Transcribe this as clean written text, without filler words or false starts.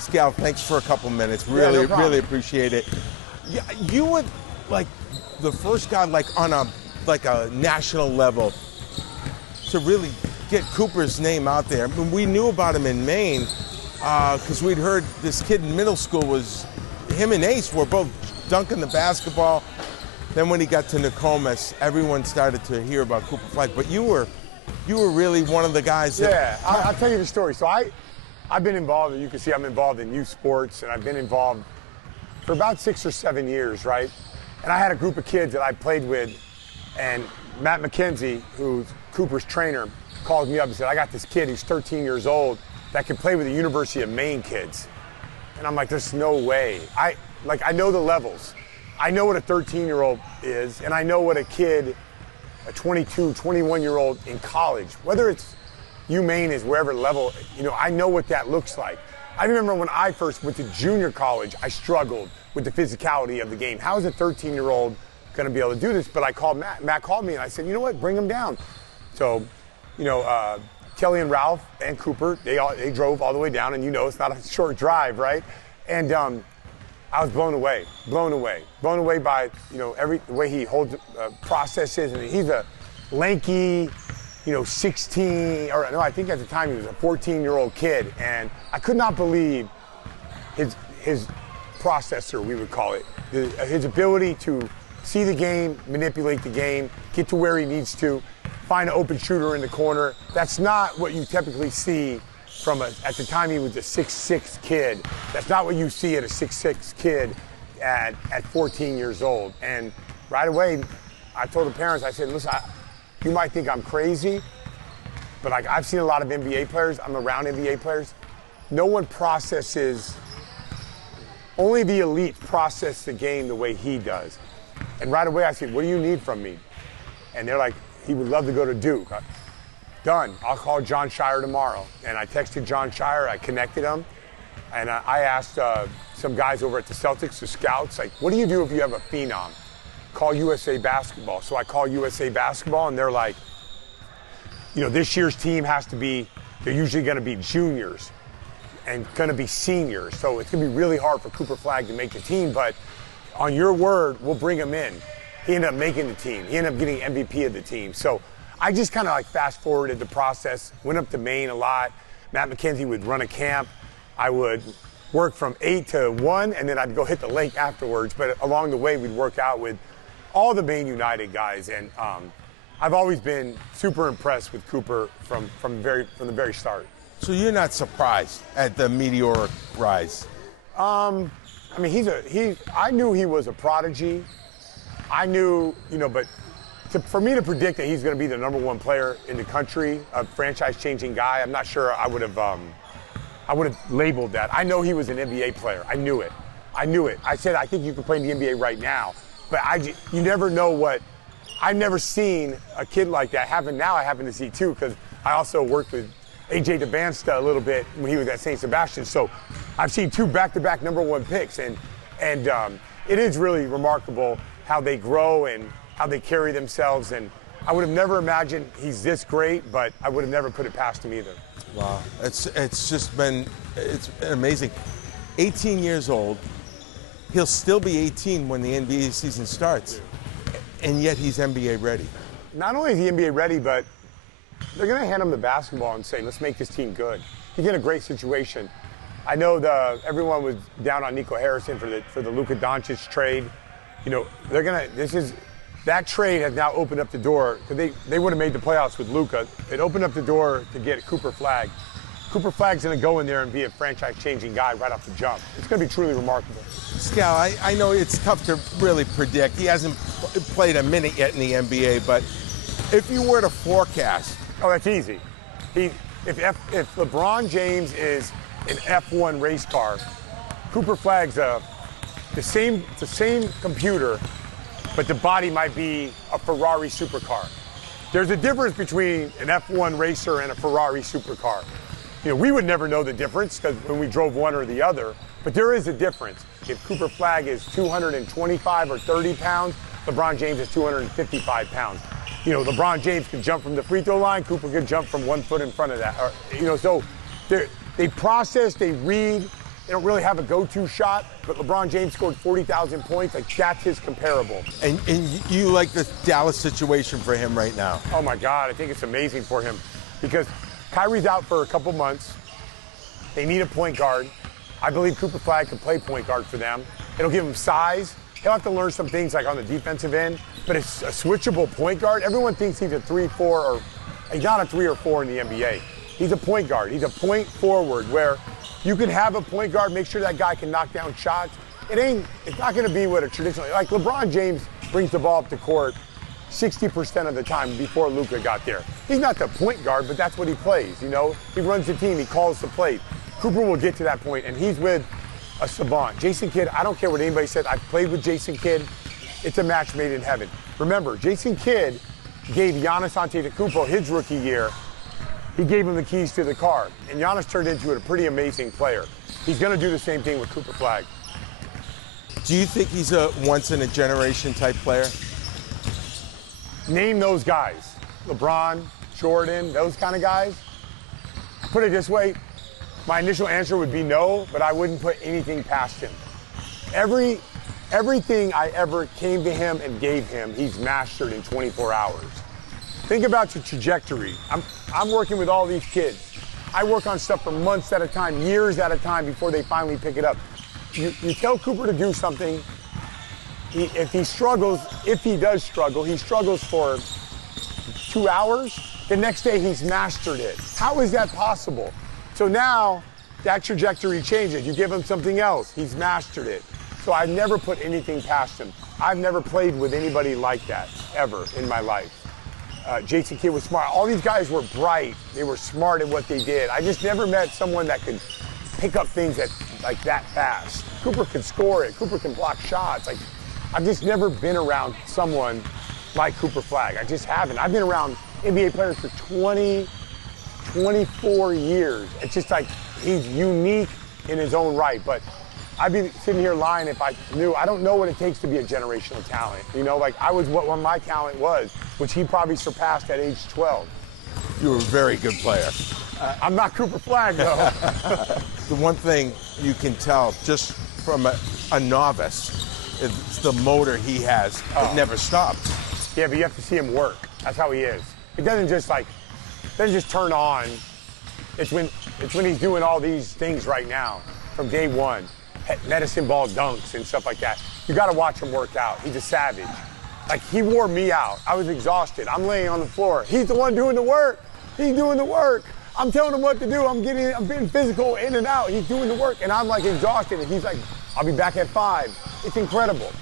Scal, thanks for a couple minutes. Yeah, Really, no problem. really appreciate it. Yeah, you were like the first guy, like on a national level, to really get Cooper's name out there. I mean, we knew about him in Maine because we'd heard this kid in middle school was him and Ace were both dunking the basketball. Then when he got to Nokomis, everyone started to hear about Cooper Flagg. But you were really one of the guys that... Yeah, I'll tell you the story. So I've been involved, you can see I'm involved in youth sports, and I've been involved for about 6 or 7 years, right? And I had a group of kids that I played with, and Matt McKenzie, who's Cooper's trainer, called me up and said, I got this kid, he's 13 years old, that can play with the University of Maine kids. And I'm like, there's no way. I know the levels. I know what a 13-year-old is, and I know what a kid, a 22, 21-year-old in college, whether it's Maine is wherever level, I know what that looks like. I remember when I first went to junior college, I struggled with the physicality of the game. How is a 13-year-old going to be able to do this? But I called Matt. Matt called me, and I said, you know what, bring him down. So, Kelly and Ralph and Cooper, they drove all the way down, and it's not a short drive, right? And I was blown away by, the way he holds processes. And he's a lanky, 16, or no, I think at the time he was a 14-year-old kid. And I could not believe his processor, we would call it, his ability to see the game, manipulate the game, get to where he needs to, find an open shooter in the corner. That's not what you typically see at the time he was a 6'6" kid. That's not what you see at a 6'6" kid at 14 years old. And right away, I told the parents, I said, listen, you might think I'm crazy, but I've seen a lot of NBA players. I'm around NBA players. No one processes, only the elite process the game the way he does. And right away I said, what do you need from me? And they're like, he would love to go to Duke. Done. I'll call John Shire tomorrow. And I texted John Shire, I connected him, and I asked some guys over at the Celtics, the scouts, like, what do you do if you have a phenom? Call USA Basketball. So I call USA Basketball, and they're like, this year's team they're usually going to be juniors and going to be seniors. So it's going to be really hard for Cooper Flagg to make the team, but on your word, we'll bring him in. He ended up making the team. He ended up getting MVP of the team. So I just kind of fast forwarded the process, went up to Maine a lot. Matt McKenzie would run a camp. I would work from 8 to 1, and then I'd go hit the lake afterwards. But along the way, we'd work out with all the Maine United guys. And I've always been super impressed with Cooper from the very start. So you're not surprised at the meteoric rise? I mean, I knew he was a prodigy. I knew, but for me to predict that he's going to be the #1 player in the country, a franchise-changing guy, I'm not sure I would have labeled that. I know he was an NBA player. I knew it. I said, I think you can play in the NBA right now. But you never know what. I've never seen a kid like that happen. Now I happen to see two, because I also worked with A.J. DeBansta a little bit when he was at St. Sebastian. So I've seen two back-to-back #1 picks. And it is really remarkable how they grow and how they carry themselves. And I would have never imagined he's this great, but I would have never put it past him either. Wow, it's amazing. 18 years old, he'll still be 18 when the NBA season starts, and yet he's NBA ready. Not only is he NBA ready, but they're going to hand him the basketball and say, let's make this team good. He's in a great situation. I know everyone was down on Nico Harrison for the Luka Doncic trade. That trade has now opened up the door, because they would have made the playoffs with Luka. It opened up the door to get Cooper Flagg. Cooper Flagg's going to go in there and be a franchise-changing guy right off the jump. It's going to be truly remarkable. Scal, I know it's tough to really predict. He hasn't played a minute yet in the NBA, but if you were to forecast... Oh, that's easy. If LeBron James is an F1 race car, Cooper Flagg's the same computer, but the body might be a Ferrari supercar. There's a difference between an F1 racer and a Ferrari supercar. We would never know the difference because when we drove one or the other, but there is a difference. If Cooper Flagg is 225 or 30 pounds, LeBron James is 255 pounds. LeBron James can jump from the free throw line, Cooper could jump from 1 foot in front of that. So they process, they read, They don't really have a go-to shot, but LeBron James scored 40,000 points. Like, that's his comparable. And you like the Dallas situation for him right now? Oh, my God. I think it's amazing for him because Kyrie's out for a couple months. They need a point guard. I believe Cooper Flagg can play point guard for them. It'll give him size. He'll have to learn some things like on the defensive end, but it's a switchable point guard. Everyone thinks he's a 3-4 or he's not a 3 or 4 in the NBA. He's a point guard. He's a point forward where you can have a point guard, make sure that guy can knock down shots. It's not going to be what a traditional, like LeBron James brings the ball up the court 60% of the time before Luka got there. He's not the point guard, but that's what he plays, you know? He runs the team, he calls the play. Cooper will get to that point, and he's with a savant. Jason Kidd, I don't care what anybody said. I've played with Jason Kidd. It's a match made in heaven. Remember, Jason Kidd gave Giannis Antetokounmpo his rookie year. He gave him the keys to the car, and Giannis turned into a pretty amazing player. He's going to do the same thing with Cooper Flagg. Do you think he's a once-in-a-generation type player? Name those guys. LeBron, Jordan, those kind of guys. Put it this way, my initial answer would be no, but I wouldn't put anything past him. Everything I ever came to him and gave him, he's mastered in 24 hours. Think about your trajectory. I'm working with all these kids. I work on stuff for months at a time, years at a time before they finally pick it up. You tell Cooper to do something, if he does struggle, he struggles for 2 hours, the next day he's mastered it. How is that possible? So now that trajectory changes. You give him something else, he's mastered it. So I've never put anything past him. I've never played with anybody like that, ever, in my life. Jason Kidd was smart. All these guys were bright. They were smart at what they did. I just never met someone that could pick up things like that fast. Cooper can score it. Cooper can block shots. Like, I've just never been around someone like Cooper Flagg. I just haven't. I've been around NBA players for 24 years. It's just like he's unique in his own right. But I'd be sitting here lying if I knew. I don't know what it takes to be a generational talent. You know, like I was what my talent was, which he probably surpassed at age 12. You were a very good player. I'm not Cooper Flagg, though. The one thing you can tell just from a novice is the motor he has. It never stops. Yeah, but you have to see him work. That's how he is. It doesn't just turn on. It's when he's doing all these things right now from day one. Medicine ball dunks and stuff like that. You got to watch him work out. He's a savage. Like, he wore me out. I was exhausted. I'm laying on the floor. He's the one doing the work. He's doing the work. I'm telling him what to do. I'm being physical in and out. He's doing the work, and I'm like exhausted. And he's like, I'll be back at 5. It's incredible.